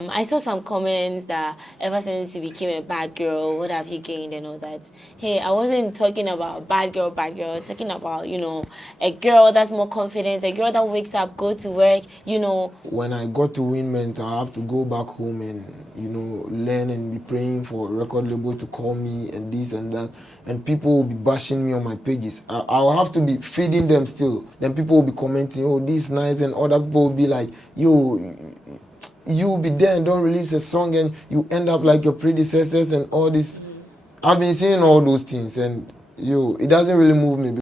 I saw some comments that ever since you became a bad girl, what have you gained and all that. Hey, I wasn't talking about bad girl, talking about, a girl that's more confident, a girl that wakes up, go to work, When I got to Win Mentor, I have to go back home and, learn and be praying for a record label to call me and this and that. And people will be bashing me on my pages. I'll have to be feeding them still. Then people will be commenting, oh, this is nice. And other people will be like, yo, you'll be there and don't release a song and you end up like your predecessors and all this. I've been seeing all those things and it doesn't really move me.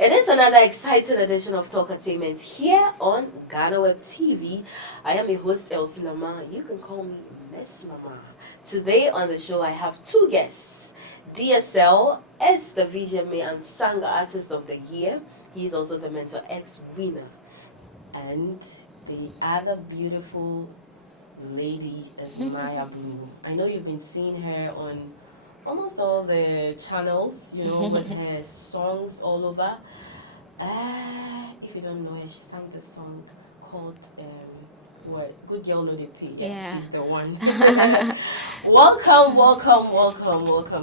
It is another exciting edition of Talkertainment here on GhanaWebTV. I am your host, Elsie Lamar. You can call me Miss Lamar. Today on the show, I have two guests. DSL is the VGMA'a Unsung Artiste of the Year. He's also the Mentor X winner. And the other beautiful lady is Maya Blu. I know you've been seeing her on almost all the channels, with her songs all over. If you don't know her, she sang this song called Good Girl No Dey Pay. Yeah. She's the one. Welcome.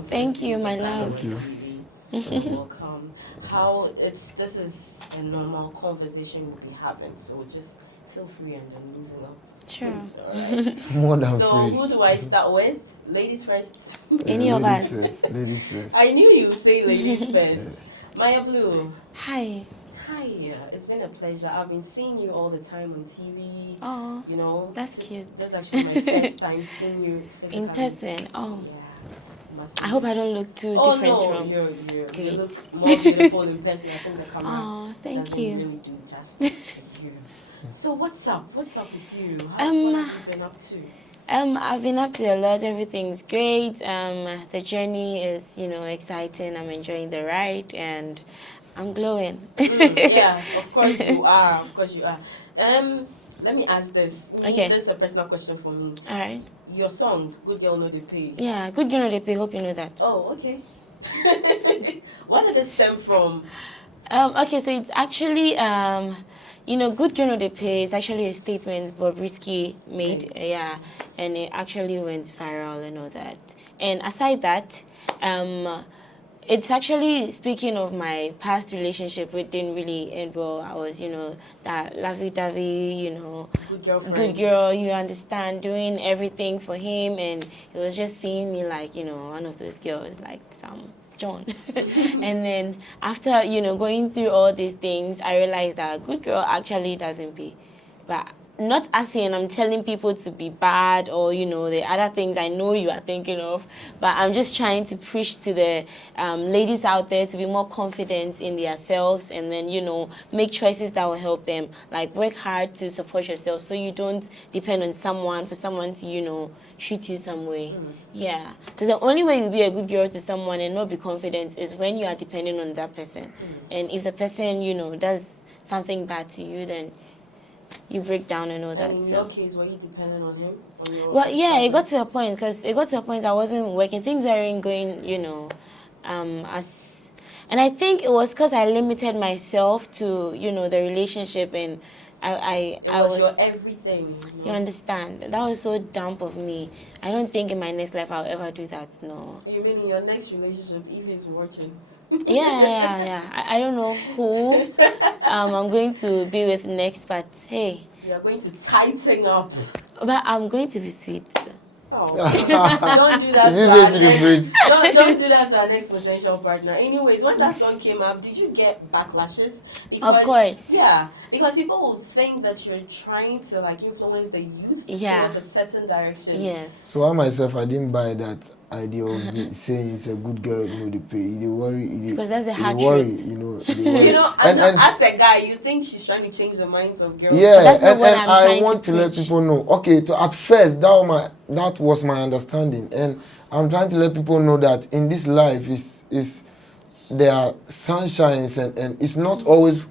Thank you, my love. Thank you. Welcome. This is a normal conversation we'll be having, so just feel free and then losing up. Sure. Right. More than So free. who do I start with? Ladies first. Any of us. Ladies first. I knew you would say ladies first. Maya Blu. Hi. Hi. It's been a pleasure. I've been seeing you all the time on TV. Oh, that's cute. That's actually my first time seeing you In physically. person. Oh. Yeah. I hope I don't look too Oh different no, from. you Great. look more beautiful in person. I think the camera Oh, thank doesn't you. really do justice to you. So what's up? What's up with you? What have you been up to? I've been up to a lot. Everything's great. The journey is, exciting. I'm enjoying the ride and I'm glowing. Yeah, of course you are. Let me ask this. Okay. This is a personal question for me. All right. Your song, Good Girl No Dey Pay. Yeah, Good Girl No Dey Pay. Hope you know that. Oh, okay. Where did it stem from? Okay, so it's actually, Good Girl No Dey Pay is actually a statement Bobrisky made, Okay. yeah, and it actually went viral and all that. And aside that, it's actually speaking of my past relationship, which didn't really end well. I was, that lovey-dovey, Good girlfriend. good girl, you understand, doing everything for him, and he was just seeing me like, one of those girls, like some John. And then after, going through all these things, I realized that a good girl actually doesn't pay. But not as in I'm telling people to be bad or, the other things I know you are thinking of, but I'm just trying to preach to the ladies out there to be more confident in themselves and then, make choices that will help them. Like, work hard to support yourself so you don't depend on someone for someone to, treat you some way. Yeah. Because the only way you'll be a good girl to someone and not be confident is when you are depending on that person. And if the person, does something bad to you, then you break down and all that. And in your case, were you dependent on him? Well, yeah, it got to a point I wasn't working. Things weren't going, as... And I think it was because I limited myself to, the relationship and I was your everything. You understand? That was so dumb of me. I don't think in my next life I'll ever do that, no. You mean in your next relationship, if he's watching? Yeah. I don't know who I'm going to be with next, but hey. You're going to tighten up. But I'm going to be sweet. Oh. Don't do that to our next, don't do that to our next potential partner. Anyways, when that song came up, did you get backlashes? Because, of course. Yeah, because people will think that you're trying to influence the youth towards a certain direction. Yes. So I myself, I didn't buy that idea of me saying it's a good girl, they pay. They worry. Because that's the hard truth. And as a guy, you think she's trying to change the minds of girls. Yeah, that's not what I'm I trying want to let preach. people know. Okay, at first that was my understanding, and I'm trying to let people know that in this life is there are sunshines and it's not always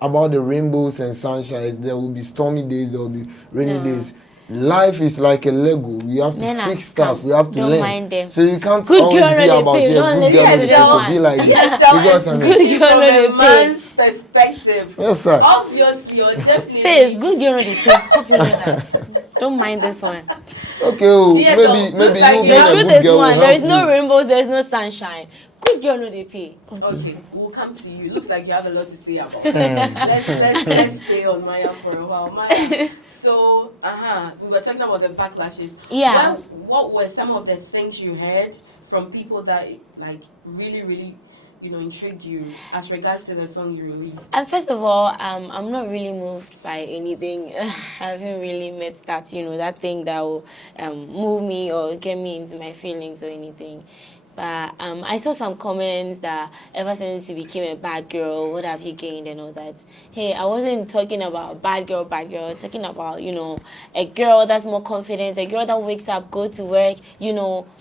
about the rainbows and sunshines. There will be stormy days, there will be rainy days. Life is like a Lego. We have to fix stuff. We have to don't learn. Mind them. So you can't Good always girl be no about dey pay. Don't good listen girl to no this dey one. be like this. DSL You got is what I mean? good Girl from no dey a pay. man's perspective. Yes, sir. Obviously, you're definitely. Says good girl no dey pay. Hope you know that. Don't mind this one. Okay, oh, Yes, maybe looks like you you being have- a The truth good is girl will one. There is help no you. rainbows. There is no sunshine. Good girl no dey pay. Okay, we'll come to you. Looks like you have a lot to say about it. Let's stay on Maya for a while. Maya, so we were talking about the backlashes. Yeah. What were some of the things you heard from people that like really intrigued you as regards to the song you released? And first of all, I'm not really moved by anything. I haven't really met that, that thing that will move me or get me into my feelings or anything. But I saw some comments that ever since you became a bad girl, what have you gained and all that. Hey, I wasn't talking about bad girl, talking about, a girl that's more confident, a girl that wakes up, go to work,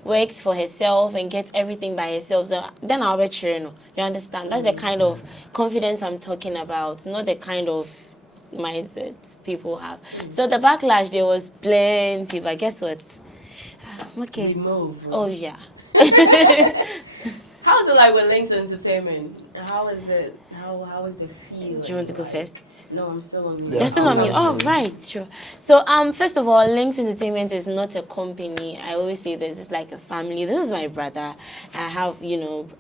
works for herself and gets everything by herself. So then I'll bet you understand? That's the kind of confidence I'm talking about, not the kind of mindset people have. So the backlash, there was plenty, but guess what? Okay. Remove. Oh, yeah. How is it like with Lynx Entertainment? How is it? How is the feel? Do you want to go first? No, I'm still on you. Yeah. You're still on me. Oh, right, sure. So, first of all, Lynx Entertainment is not a company. I always say this is like a family. This is my brother. I have,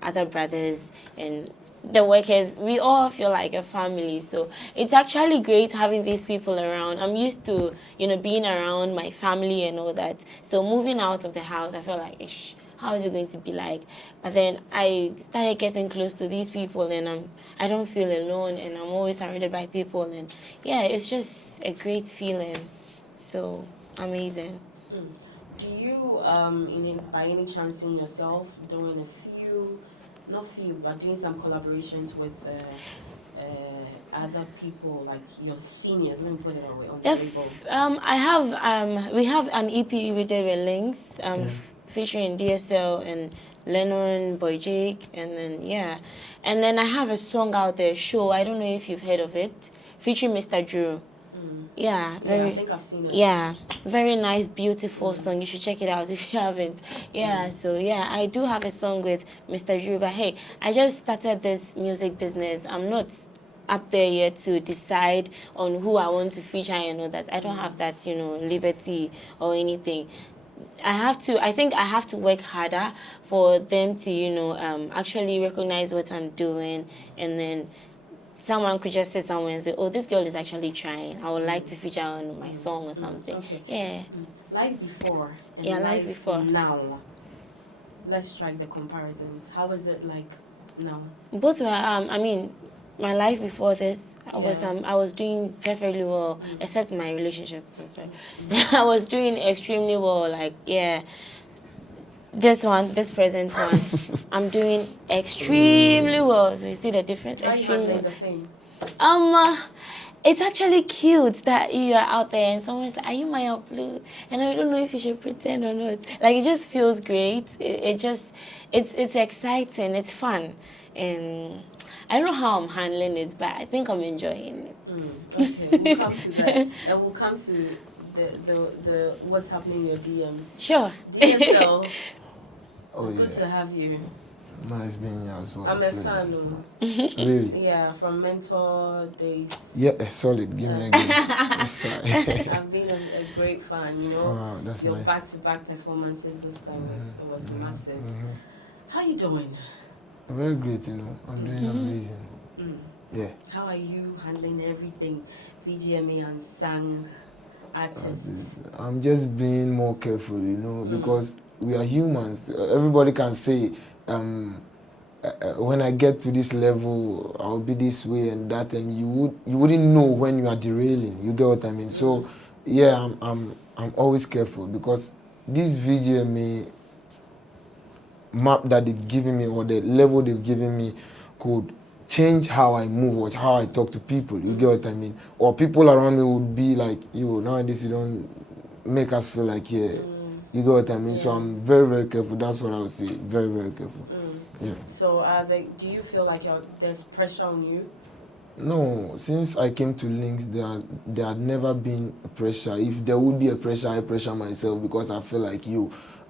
other brothers and the workers. We all feel like a family. So it's actually great having these people around. I'm used to, being around my family and all that. So moving out of the house, I felt like, how is it going to be like? But then I started getting close to these people and I don't feel alone and I'm always surrounded by people and yeah, it's just a great feeling. So amazing. Do you by any chance see yourself doing doing some collaborations with other people like your seniors? Let me put it away on the label. I have we have an EP we did with Lynx, featuring DSL and Lennon, Boy Jake, and then I have a song out there, Show. I don't know if you've heard of it, featuring Mr. Drew. Yeah, I think I've seen it. Yeah, very nice, beautiful song. You should check it out if you haven't. Yeah, so yeah, I do have a song with Mr. Drew, but hey, I just started this music business. I'm not up there yet to decide on who I want to feature and all that. I don't have that, liberty or anything. I think I have to work harder for them to, actually recognize what I'm doing, and then someone could just sit somewhere and say, oh, this girl is actually trying. I would like to feature on my song or something. Okay. Yeah. Life before. And life before. Now. Let's strike the comparisons. How is it like now? Both were, my life before this, I was doing perfectly well, except my relationship. I was doing extremely well, this present one, I'm doing extremely well. So you see the difference? How Extremely you handling the fame? It's actually cute that you are out there and someone's like, are you Maya Blu? And I don't know if you should pretend or not. Like, it just feels great. It's exciting, it's fun. And I don't know how I'm handling it, but I think I'm enjoying it. Okay, we'll come to that. And we'll come to the what's happening in your DMs. Sure. DSL, Oh, it's good to have you. Nice being here as well. I'm a fan. Really? Yeah, from Mentor days. Yeah, solid. Give me a good. I've been a great fan, Wow, that's your nice. back-to-back performances this time was massive. How you doing? Very great, I'm doing amazing. Yeah. How are you handling everything? VGMA'a Unsung Artiste. I'm just being more careful, because we are humans. Everybody can say, when I get to this level, I'll be this way and that, and you wouldn't know when you are derailing. You get what I mean? So, yeah, I'm always careful because this VGMA'a map that they've given me or the level they've given me could change how I move or how I talk to people. You get what I mean? Or people around me would be like, nowadays you don't make us feel like, you get what I mean? Yeah. So I'm very, very careful. That's what I would say. Very, very careful. Yeah. So do you feel like there's pressure on you No, since I came to Lynx, there had never been a pressure. If there would be a pressure, I pressure myself because I feel like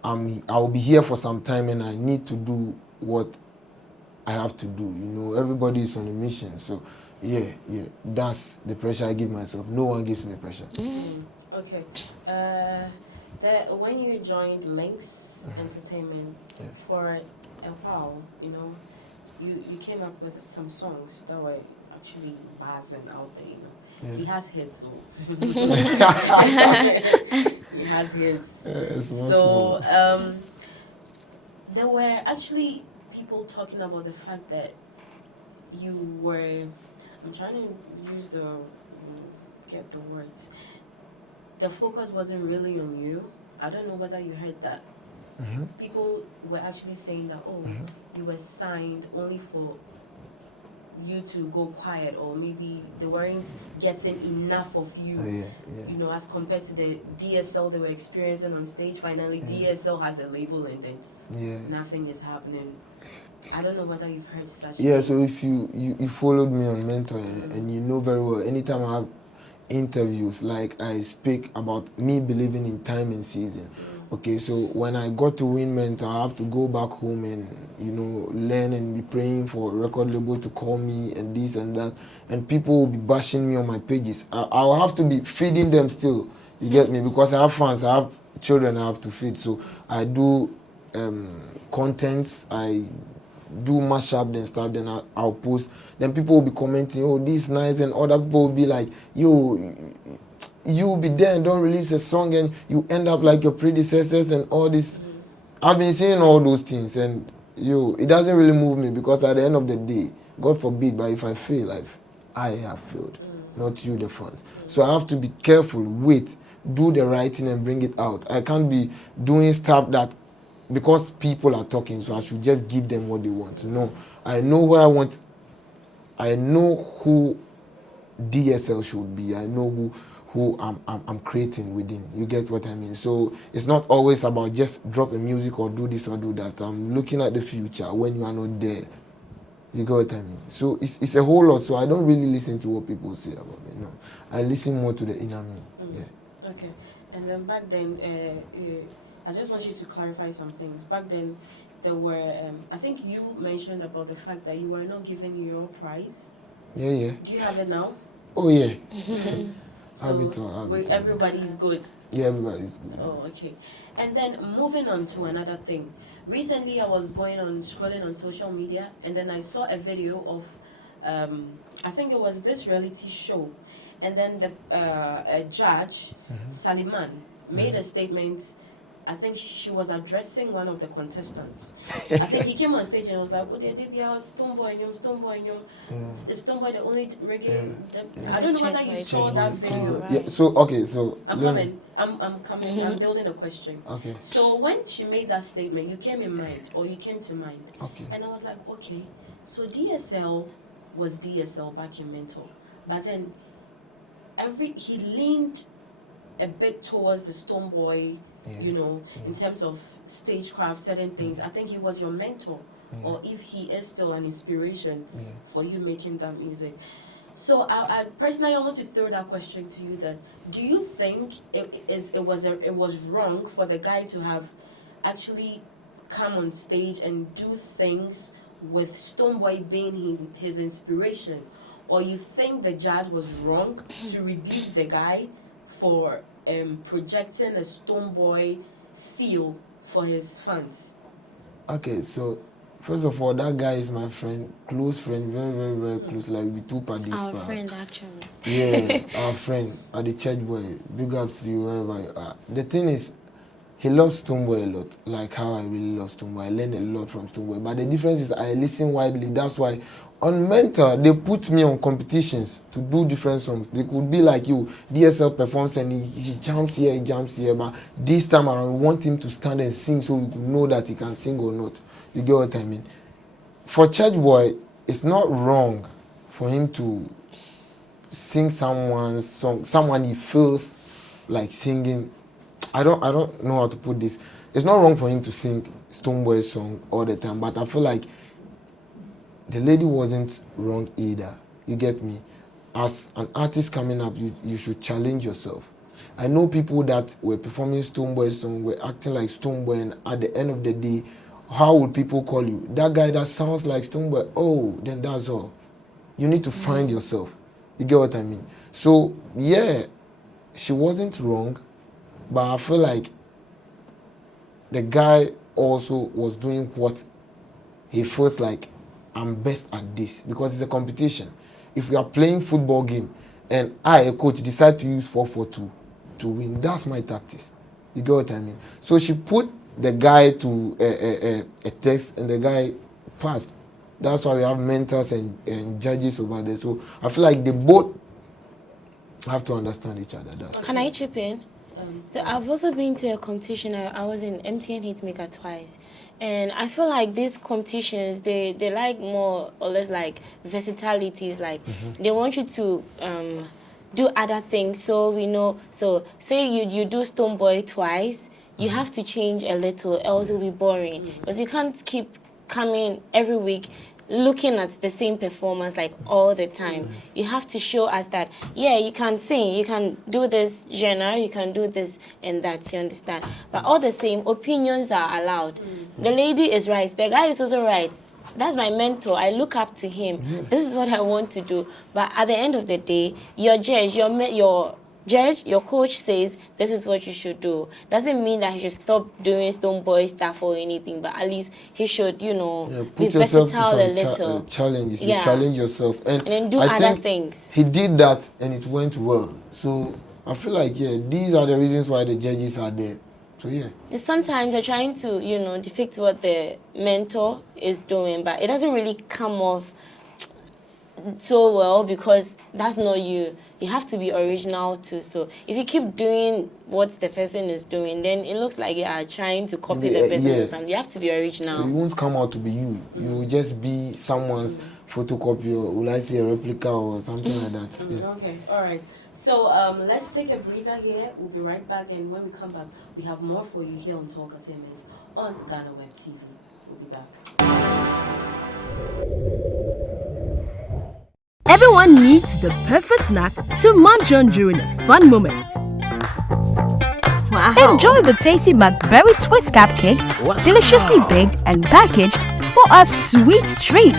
I'll be here for some time and I need to do what I have to do. You know, everybody is on a mission. So, yeah, that's the pressure I give myself. No one gives me pressure. Okay. When you joined Lynx Entertainment for a while, you know, you came up with some songs that were actually buzzing out there, you know. Yeah. He has hits, so he has hits. So there were actually people talking about the fact that you were, I'm trying to get the words. The focus wasn't really on you. I don't know whether you heard that. People were actually saying that, you were signed only for you to go quiet, or maybe they weren't getting enough of you, you know, as compared to the DSL they were experiencing on stage. Finally, DSL has a label and then nothing is happening. I don't know whether you've heard such things. So if you followed me on Mentor and you know very well, anytime I have interviews, like I speak about me believing in time and season. Okay, so when I got to win Mentor, I have to go back home and, you know, learn and be praying for a record label to call me and this and that. And people will be bashing me on my pages. I'll have to be feeding them still. You get me? Because I have fans, I have children I have to feed. So I do contents, I do mashup and stuff, then I'll post. Then people will be commenting, oh, this is nice, and other people will be like, yo, you'll be there and don't release a song and you end up like your predecessors and all this. I've been seeing all those things, and it doesn't really move me, because at the end of the day, God forbid, but if I fail, I have failed, not you, the fans. So I have to be careful, wait, do the right thing and bring it out. I can't be doing stuff that because people are talking, so I should just give them what they want. No, I know what I want. I know who DSL should be. I know who I'm creating within. You get what I mean? So it's not always about just drop a music or do this or do that. I'm looking at the future when you are not there. You get what I mean? So it's a whole lot. So I don't really listen to what people say about me. No, I listen more to the inner me. Yeah. Okay. And then back then, I just want you to clarify some things. Back then, there were, I think you mentioned about the fact that you were not given your prize. Yeah. Do you have it now? Oh, yeah. So everybody's good. Yeah, everybody's good. Oh, okay. And then moving on to another thing. Recently, I was scrolling on social media, and then I saw a video of, I think it was this reality show, and then a judge, Saliman, made a statement. I think she was addressing one of the contestants. I think he came on stage and was like, "Oh, they be our Stonebwuoy, Is Stonebwuoy the only reggae?" I don't know whether you saw that video. Yeah. So okay, so I'm coming. I'm building a question. Okay. So when she made that statement, you came to mind. Okay. And I was like, okay, so DSL was DSL back in Mentor, but then he leaned a bit towards the Stonebwuoy, you know, in terms of stagecraft, certain things. I think he was your mentor, or if he is still an inspiration for you making that music. So I personally, I want to throw that question to you. That do you think it was wrong for the guy to have actually come on stage and do things with Stonebwuoy being his inspiration, or you think the judge was wrong to rebuke the guy for projecting a Stonebwuoy feel for his fans? Okay, so first of all, that guy is my friend, close friend, very, very, very close. Like we two parties. Our friend, actually. Yeah, our friend at the church boy. Big ups to you wherever you are. The thing is, he loves Stonebwuoy a lot, like how I really love Stonebwuoy. I learned a lot from Stonebwuoy. But the difference is I listen widely. That's why on Mentor, they put me on competitions to do different songs. They could be like you, DSL performs and he jumps here, but this time around, we want him to stand and sing so we can know that he can sing or not. You get what I mean? For Church Boy, it's not wrong for him to sing someone's song, someone he feels like singing. I don't know how to put this. It's not wrong for him to sing Stonebwuoy's song all the time, but I feel like the lady wasn't wrong either. You get me? As an artist coming up, you should challenge yourself. I know people that were performing Stonebwuoy song, were acting like Stonebwuoy, and at the end of the day, how would people call you? That guy that sounds like Stonebwuoy. Oh, then that's all. You need to find yourself. You get what I mean? So yeah, she wasn't wrong, but I feel like the guy also was doing what he feels like, I'm best at this, because it's a competition. If we are playing football game and I, a coach, decide to use 4-4-2 to win, that's my tactics. You get what I mean? So she put the guy to a test, and the guy passed. That's why we have mentors and judges over there. So I feel like they both have to understand each other. Can I chip in? So I've also been to a competition. I was in MTN Hitmaker twice, and I feel like these competitions they like more or less like versatilities. Like they want you to do other things. So we know. So say you do Stonebwuoy twice, you have to change a little, else it'll be boring. Because you can't keep coming every week looking at the same performance like all the time. You have to show us that, yeah, you can sing, you can do this genre, you can do this and that, you understand? But all the same, opinions are allowed. The lady is right, the guy is also right. That's my mentor. I look up to him. This is what I want to do. But at the end of the day, your judge, your coach says this is what you should do. Doesn't mean that he should stop doing Stonebwuoy stuff or anything, but at least he should, be versatile a little. Challenges. You challenge yourself, and then do I other think things. He did that, and it went well. So I feel like these are the reasons why the judges are there. So yeah. Sometimes they're trying to, depict what the mentor is doing, but it doesn't really come off so well because that's not you. You have to be original too. So if you keep doing what the person is doing, then it looks like you are trying to copy the person or something. You have to be original. So you won't come out to be you. You will just be someone's photocopy, or will I say a replica or something like that. Yeah. Okay, all right. So let's take a breather here. We'll be right back, and when we come back, we have more for you here on Talkertainment on GhanaWebTV. We'll be back. Everyone needs the perfect snack to munch on during a fun moment. Wow. Enjoy the tasty McBerry Twist cupcakes, deliciously baked and packaged for a sweet treat.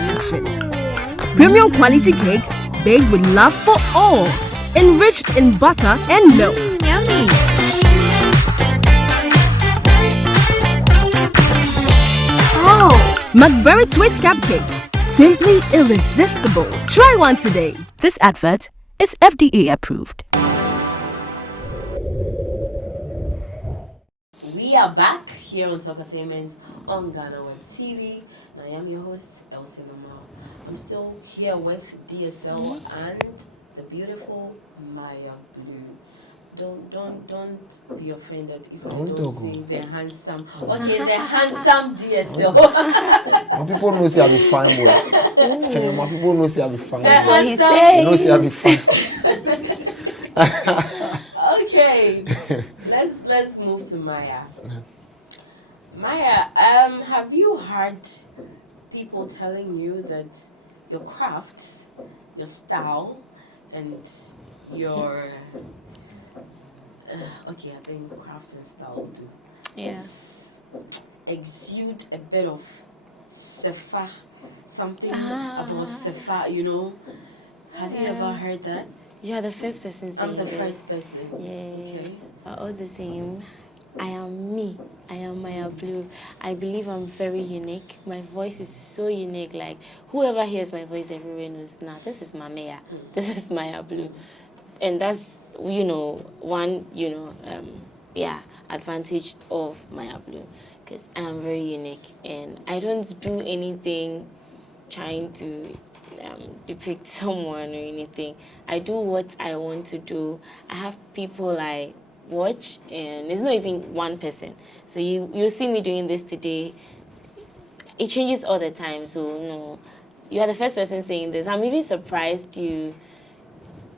Premium quality cakes baked with love for all, enriched in butter and milk. Yummy. Oh, McBerry Twist cupcakes. Simply irresistible. Try one today. This advert is FDA approved. We are back here on Talkertainment on GhanaWebTV. And I am your host, Elsie Lamar. I'm still here with DSL and the beautiful Maya Blu. Don't be offended if I don't say the handsome. Okay, the handsome DSL. My people know say I be fine boy. My people know say I be fine. That's what he said. You know say I be fine. Okay, let's move to Maya. Maya, have you heard people telling you that your craft, your style, and your okay, I think craft and style do. Yeah. Exude a bit of Sefa, something about Sefa, you know. Have you ever heard that? You're the first person saying I'm the this. first person. Yeah. Okay. But all the same, I am me. I am Maya Blu. I believe I'm very unique. My voice is so unique. Like, whoever hears my voice everywhere knows, nah, this is my Maya. This is Maya Blu. And that's, one, advantage of Maya Blu. Because I am very unique. And I don't do anything trying to depict someone or anything. I do what I want to do. I have people I watch, and it's not even one person. So you see me doing this today. It changes all the time. So no, you are the first person saying this. I'm even surprised you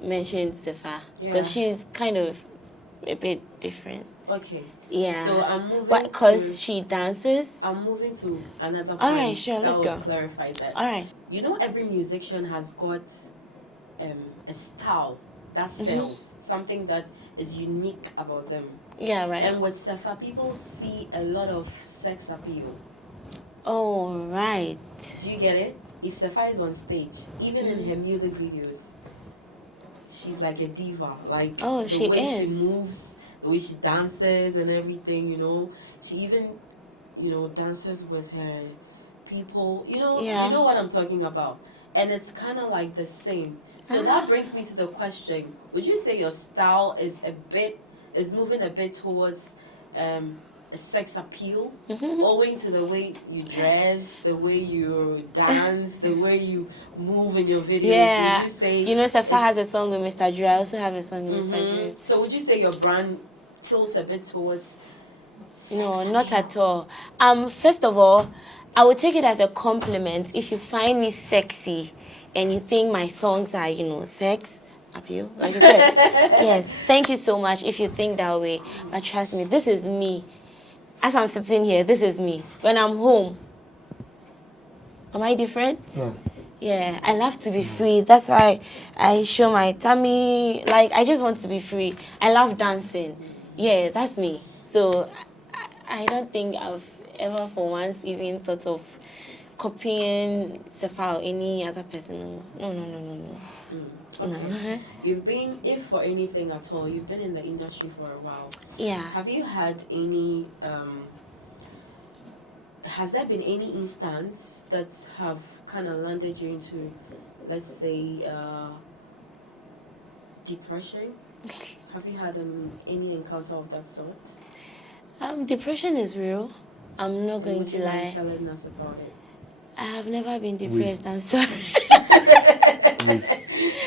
mentioned Sefa because she's kind of a bit different. Okay. Yeah. So I'm moving. Because she dances. I'm moving to another point. All right, sure, let's go. Clarify that. All right. You know, every musician has got a style that sells, something that is unique about them. Yeah, right. And with Sefa, people see a lot of sex appeal. Oh, right. Do you get it? If Sefa is on stage, even in her music videos, she's like a diva. Like Oh, the she way she is. moves, the way she dances and everything, you know. She even, you know, dances with her people. You know, Yeah. you know what I'm talking about. And it's kind of like the same. So that brings me to the question: would you say your style is moving a bit towards a sex appeal, owing to the way you dress, the way you dance, the way you move in your videos? Yeah. Would you say, You know, Sefa has a song with Mr. Drew. I also have a song with Mr. Drew. so would you say your brand tilts a bit towards No, sex not appeal? at all. First of all, I would take it as a compliment if you find me sexy and you think my songs are, you know, sex appeal, like you said. Yes, thank you so much if you think that way. But trust me, this is me. As I'm sitting here, this is me. When I'm home, am I different? No. Yeah, I love to be free. That's why I show my tummy. Like, I just want to be free. I love dancing. Yeah, that's me. So I don't think I've ever for once even thought of copying Sefa or any other person. No. Okay. You've been, if for anything at all, you've been in the industry for a while. Yeah. Have you had any, has there been any instance that have kind of landed you into, let's say, depression? Have you had any encounter of that sort? Depression is real. I'm not going Would to you mind lie. telling us about it? I have never been depressed. I'm sorry.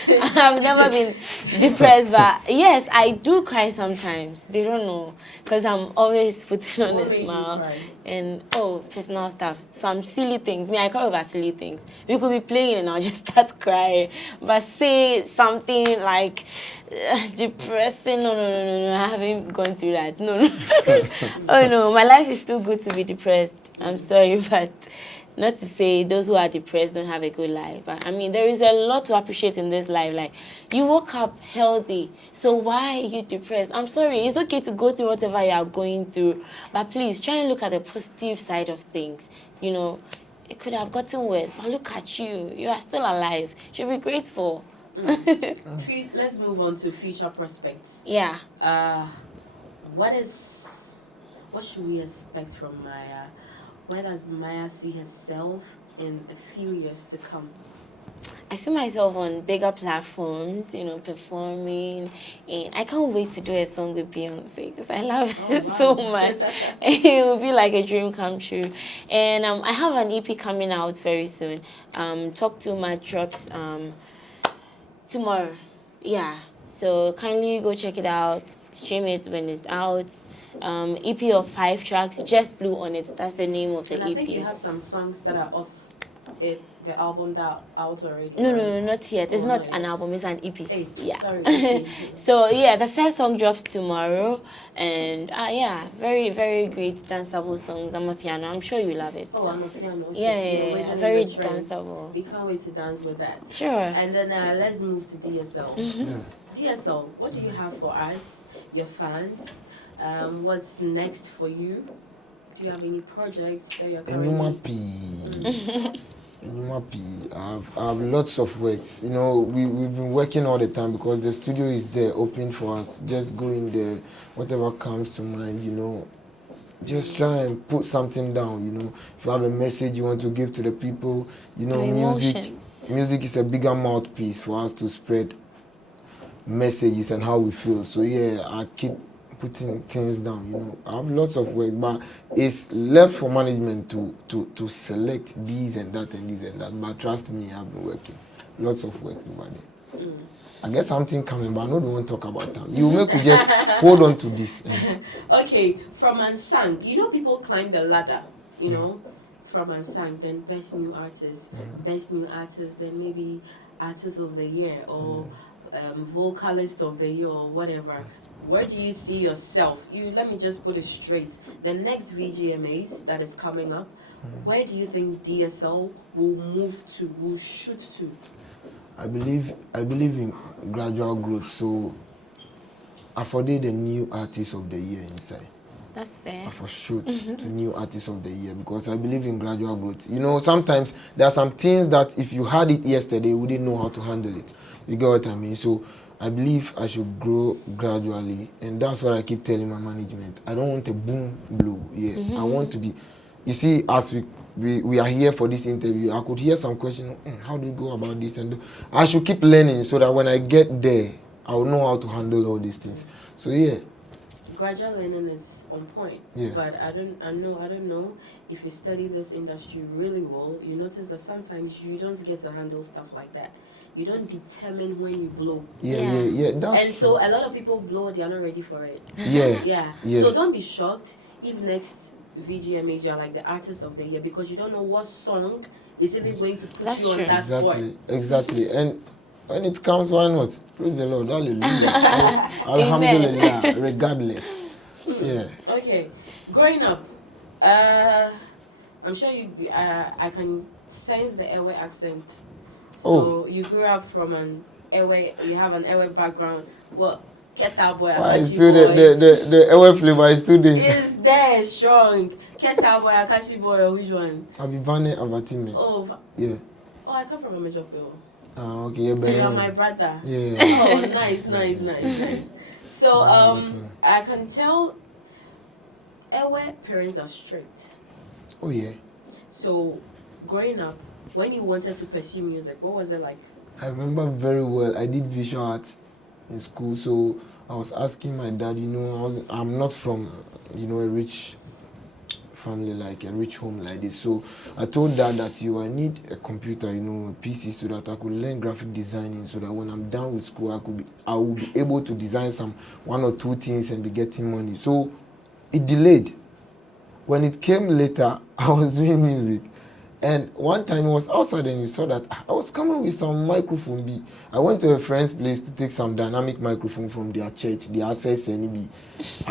I've never been depressed, but yes, I do cry sometimes. They don't know because I'm always putting on What a made you smile cry? and personal stuff. Some silly things. Me, I cry over silly things. We could be playing and I'll just start crying. But say something like depressing. No. I haven't gone through that. No. Oh no, my life is too good to be depressed. I'm sorry, but. Not to say those who are depressed don't have a good life, but I mean, there is a lot to appreciate in this life. Like, you woke up healthy, so why are you depressed? I'm sorry, it's okay to go through whatever you are going through, but please try and look at the positive side of things. You know, it could have gotten worse, but look at you. You are still alive. You should be grateful. Let's move on to future prospects. Yeah. What should we expect from Maya? Where does Maya see herself in a few years to come? I see myself on bigger platforms, you know, performing, and I can't wait to do a song with Beyonce because I love her so much. It will be like a dream come true. And I have an EP coming out very soon. Talk Too Much drops tomorrow. Yeah, so kindly go check it out, stream it when it's out. EP of 5 tracks, just Blu on it. That's the name of the And EP. I think you have some songs that are off it, the album that are out already. No, not yet. It's not not an yet. album, it's an EP. Hey, Yeah. sorry. So yeah, the first song drops tomorrow, and yeah, very, very great danceable songs. I'm a piano. I'm sure you love it. Oh, I'm a piano. Okay. Yeah, very danceable. We can't wait to dance with that. Sure. And then let's move to DSL. DSL, what do you have for us, your fans? What's next for you? Do you have any projects that you're currently... I have lots of works. You know, we've been working all the time because the studio is there, open for us. Just go in there, whatever comes to mind, you know. Just try and put something down, you know. If you have a message you want to give to the people, you know, music is a bigger mouthpiece for us to spread messages and how we feel. So yeah, I keep putting things down, you know. I have lots of work, but it's left for management to select these and that and these and that. But trust me, I've been working. Lots of work over there. I guess something coming, but I don't want to talk about that. You make me just hold on to this. Okay, from Unsung, you know people climb the ladder, you know, from Unsung, then best new artist, then maybe artist of the year or vocalist of the year or whatever. Where do you see yourself? Let me just put it straight. The next VGMAs that is coming up, where do you think DSL will move to, will shoot to? I believe in gradual growth. So I afforded the new artist of the year inside. That's fair. I for shoot to new artist of the year because I believe in gradual growth. You know, sometimes there are some things that if you had it yesterday, you wouldn't know how to handle it. You get what I mean? So I believe I should grow gradually, and that's what I keep telling my management. I don't want a boom Blue. Yeah, I want to be. You see, as we are here for this interview, I could hear some question. How do you go about this? And I should keep learning so that when I get there, I will know how to handle all these things. So yeah. Gradual learning is on point. Yeah. But I don't know if you study this industry really well, you notice that sometimes you don't get to handle stuff like that. You don't determine when you blow. Yeah. That's and true. so a lot of people blow, they are not ready for it. Yeah. So don't be shocked if next VGMA's you're like the artist of the year because you don't know what song is even going to put you on that spot. Exactly. And when it comes, why not? Praise the Lord. Hallelujah. Alhamdulillah. Regardless. Yeah. Okay. Growing up, I'm sure I can sense the airway accent. So you grew up from an airway, you have an airway background. What? Keta boy, It's still the airway flavor is still there. Is there strong? Keta boy, Akachi boy, or which one? Abivane Avatime. Yeah. Oh, I come from a major pill. Okay, So you're my brother. Yeah. Oh, nice. So I can tell our parents are strict. Oh yeah. So growing up, when you wanted to pursue music, what was it like? I remember very well. I did visual art in school, so I was asking my dad. You know, I'm not from, a rich family, like a rich home like this. So I told Dad that I need a computer, a PC, so that I could learn graphic designing, so that when I'm done with school, I will be able to design some 1 or 2 things and be getting money. So it delayed. When it came later, I was doing music. And one time I was outside and you saw that I was coming with some microphone. I went to a friend's place to take some dynamic microphone from their church, the access and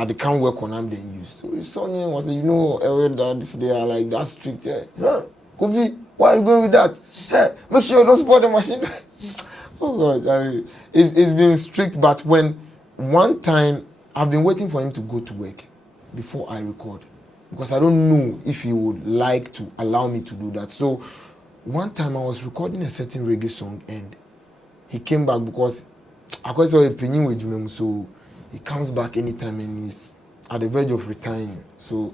they can't work on them they use. So you saw me and was like, dads, they are like that strict. Huh? Kofi, why are you going with that? Hey, make sure you don't spoil the machine. Oh God, it's been strict, but when one time I've been waiting for him to go to work before I record. Because I don't know if he would like to allow me to do that. So one time I was recording a certain reggae song and he came back because I saw a opinion with him, so he comes back anytime and he's at the verge of retiring. So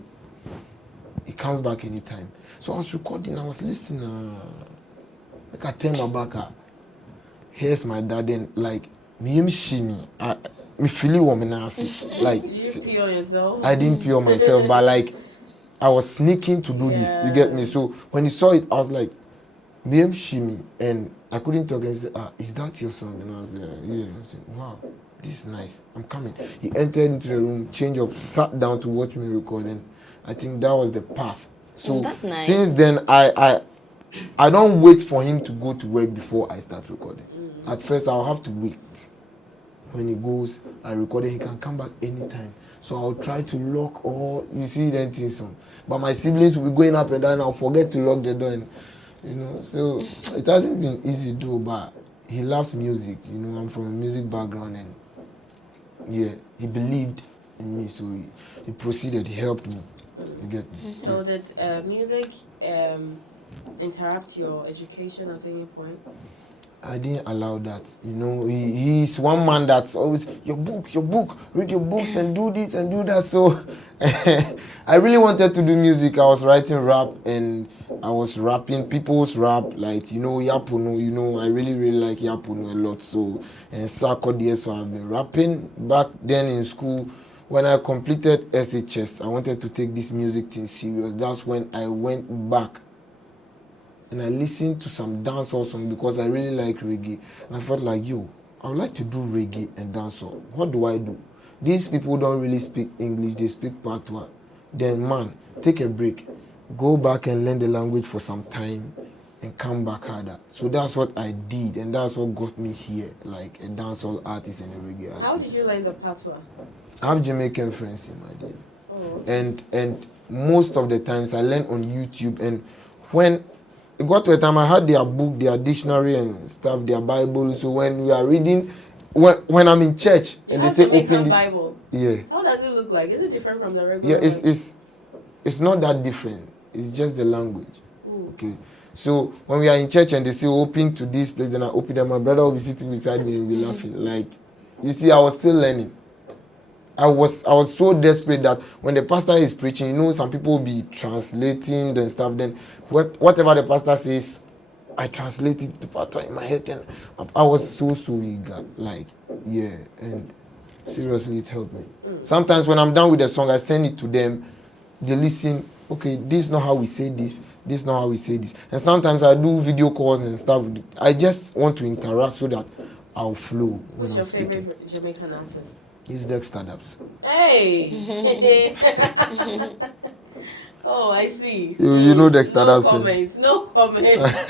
he comes back anytime. So I was recording, I was listening. Like I turned my back. Here's my dad and like me shimmy. Me feeling woman like did you pee on yourself? I didn't pee on myself, but like I was sneaking to do this. You get me? So when he saw it, I was like, "Me shimmy," and I couldn't talk. And he said, "Is that your song?" And I was like, "Yeah." I said, "Wow, this is nice. I'm coming." He entered into the room, changed up, sat down to watch me record, and I think that was the pass. So that's nice. Since then, I don't wait for him to go to work before I start recording. At first, I'll have to wait. When he goes, I record it, he can come back anytime. So I'll try to lock all, you see that thing. But my siblings will be going up and down, I'll forget to lock the door. And, so it hasn't been easy though, but he loves music. I'm from a music background and yeah, he believed in me. So he proceeded, he helped me. You get me? So did music interrupt your education at any point? I didn't allow that. He's one man that's always, your book, read your books and do this and do that. So I really wanted to do music. I was writing rap and I was rapping people's rap, like, Yapunu, I really, really like Yapunu a lot. So, and Sarkodie, so I've been rapping. Back then in school, when I completed SHS, I wanted to take this music thing serious. That's when I went back and I listened to some dancehall songs because I really like reggae. And I felt like, I would like to do reggae and dancehall. What do I do? These people don't really speak English, they speak Patua. Then, man, take a break. Go back and learn the language for some time and come back harder. So that's what I did, and that's what got me here, like a dancehall artist and a reggae artist. How did you learn the Patua? I have Jamaican friends in my dear. Oh. And most of the times I learn on YouTube, and when it got to a time I had their book, their dictionary and stuff, their Bible. So when we are reading, when I'm in church and they say open the Bible. Yeah. How does it look like? Is it different from the regular? Yeah, it's not that different. It's just the language. Ooh. Okay. So when we are in church and they say open to this place, then I open them. My brother will be sitting beside me and be laughing. Like, you see, I was still learning. I was so desperate that when the pastor is preaching, you know, some people will be translating and stuff. Then whatever the pastor says, I translated the Patua in my head, and I was so eager. Like, yeah, and seriously, it helped me. Sometimes when I'm done with the song, I send it to them. They listen. Okay, this is not how we say this. This is not how we say this. And sometimes I do video calls and stuff. I just want to interact so that I'll flow when What's I'm your favorite Jamaican artist? It's Dexter Dubs. Hey! Oh, I see. You know Dexter Dubs. No comments.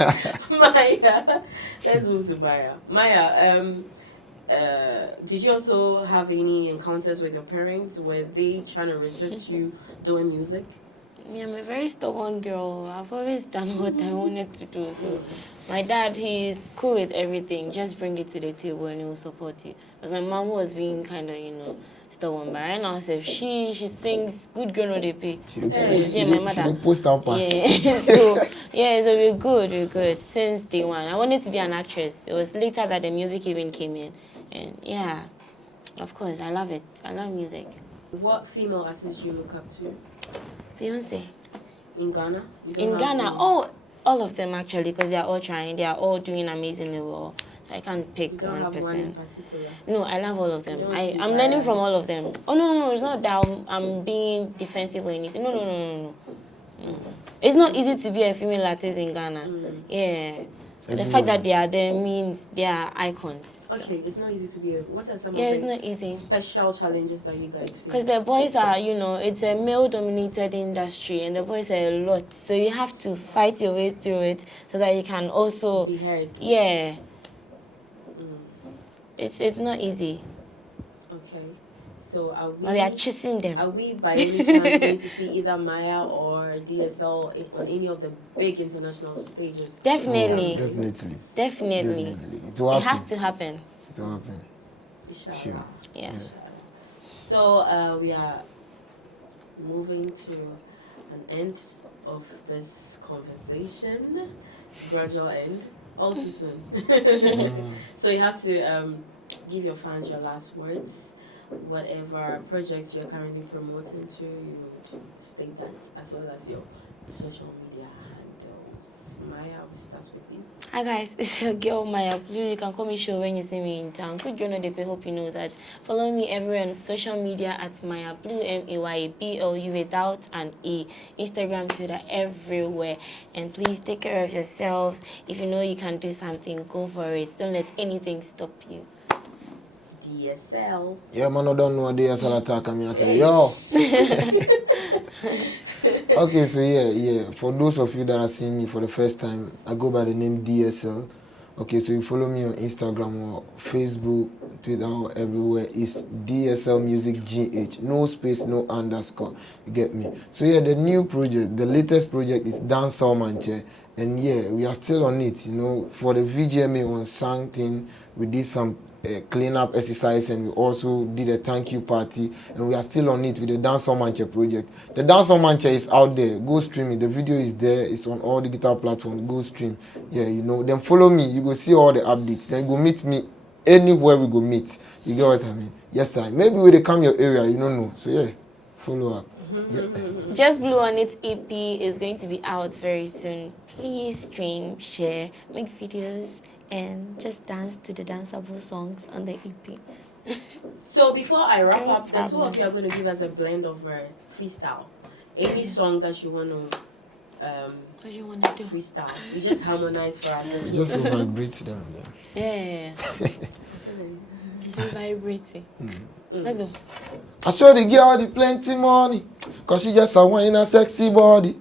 Maya. Let's move to Maya. Maya, did you also have any encounters with your parents? Were they trying to resist you doing music? Yeah, I'm a very stubborn girl. I've always done what I wanted to do. So my dad, he's cool with everything. Just bring it to the table and he will support you. Because my mom was being kind of, stubborn. But right now, so she sings good girl no they pay. My mother. Post out pass. Yeah. so we're good since day one. I wanted to be an actress. It was later that the music even came in. And yeah, of course, I love it. I love music. What female artist do you look up to? Beyonce. In Ghana? In Ghana, all of them actually, because they are all trying. They are all doing amazingly well. So I can't pick you don't one have person. One in particular? No, I love all of them. I'm learning from all of them. Oh no, it's not that I'm being defensive or anything. No. It's not easy to be a female artist in Ghana. Yeah. The fact that they are there means they are icons. So. Okay, it's not easy to be what are some of it's the not easy. special challenges that you guys face? Because the boys are, it's a male-dominated industry, and the boys are a lot. So you have to fight your way through it so that you can also be heard. Yeah. It's not easy. Okay. So we are chasing them. Are we by any chance going to see either Maya or DSL on any of the big international stages? Definitely. Definitely. It has to happen. It will happen. Sure. Yeah. So we are moving to an end of this conversation. Gradual end. All too soon. So you have to give your fans your last words. Whatever projects you're currently promoting to, you would state that, as well as your social media handles. Maya, we'll start with you. Hi guys, it's your girl Maya Blu. You can call me Show when you see me in town. Good GhanaWeb, hope you know that. Follow me everywhere on social media at Maya Blu, MAYABLU without an E. Instagram, Twitter, everywhere. And please take care of yourselves. If you know you can do something, go for it. Don't let anything stop you. DSL. Yeah, man, I don't know what DSL attack me and say, yo. Okay, so yeah. For those of you that are seeing me for the first time, I go by the name DSL. Okay, so you follow me on Instagram or Facebook, Twitter, everywhere. It's DSL Music GH. No space, no underscore. You get me? So yeah, the new project, the latest project is Dancehall Manche. And yeah, we are still on it, For the VGMA'a Unsung thing, we did some cleanup exercise, and we also did a thank you party, and we are still on it with the Dancehall Manche project. The Dancehall Manche is out there. Go stream it. The video is there. It's on all digital platforms. Go stream. Yeah, Then follow me. You go see all the updates. Then go meet me anywhere we go meet. You get what I mean? Yes, sir. Maybe when they come your area, you don't know. So yeah, follow up. Yeah. Just Blu on It EP is going to be out very soon. Please stream, share, make videos, and just dance to the danceable songs on the EP. So before I wrap up, the two of you are going to give us a blend of freestyle. Any song that you want to what do you want to do? Freestyle. We just harmonize for us. Just vibrate them. Yeah. Vibrating. Let's go. I show the girl the plenty money, cause she just a wine a sexy body.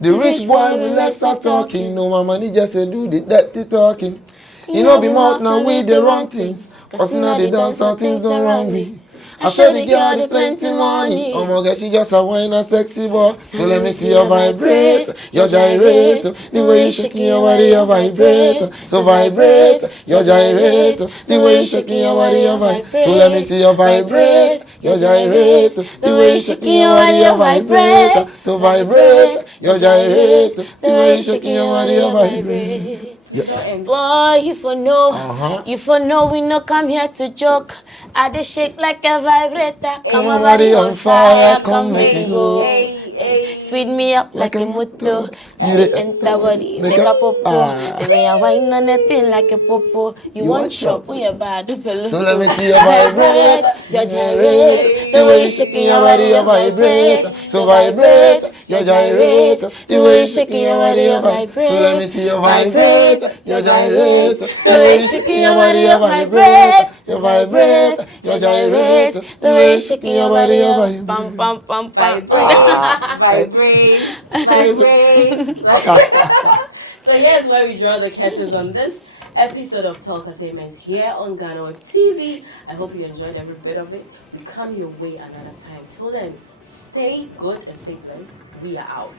The rich boy will let's start talking. No, my money just a do the dirty talking. You know be mouth now with the wrong things, cause now they dance all things the wrong way. I saw the girl the plenty money. Oh my God, she just a wine and sexy boy. So let me see your vibrate, your gyrate. The way you shaking your body, your vibrate. So vibrate, your gyrate. The way you shaking your body, your vibrate. So let me see your vibrate, your gyrate. The way you shaking your body, your vibrate. So vibrate, your gyrate. The way you shaking your body, your vibrate. Boy, you for know, you for know we no come here to joke. I dey shake like a vibrator. Come my on, body on fire, come make it go. Speed me up like a motor. You dey enter body, make a popo. The way I wine on a thing like a popo. You want chop, we a bad peluto. So let me see your vibrate, your gyrate. the way you shaking your body, your vibrate. So vibrate, your gyrate. The way you shaking your body, your vibrate. So let me see your vibrate, your gyrate. The way you shaking your body, your vibrate. Your vibrate, your gyrate. The way you shaking your body, your vibrate. Pam pam pam pam. Vibrate. So here's where we draw the curtains on this episode of Talkertainment here on GhanaWebTV. I hope you enjoyed every bit of it. We come your way another time. Till then, stay good and stay blessed. We are out.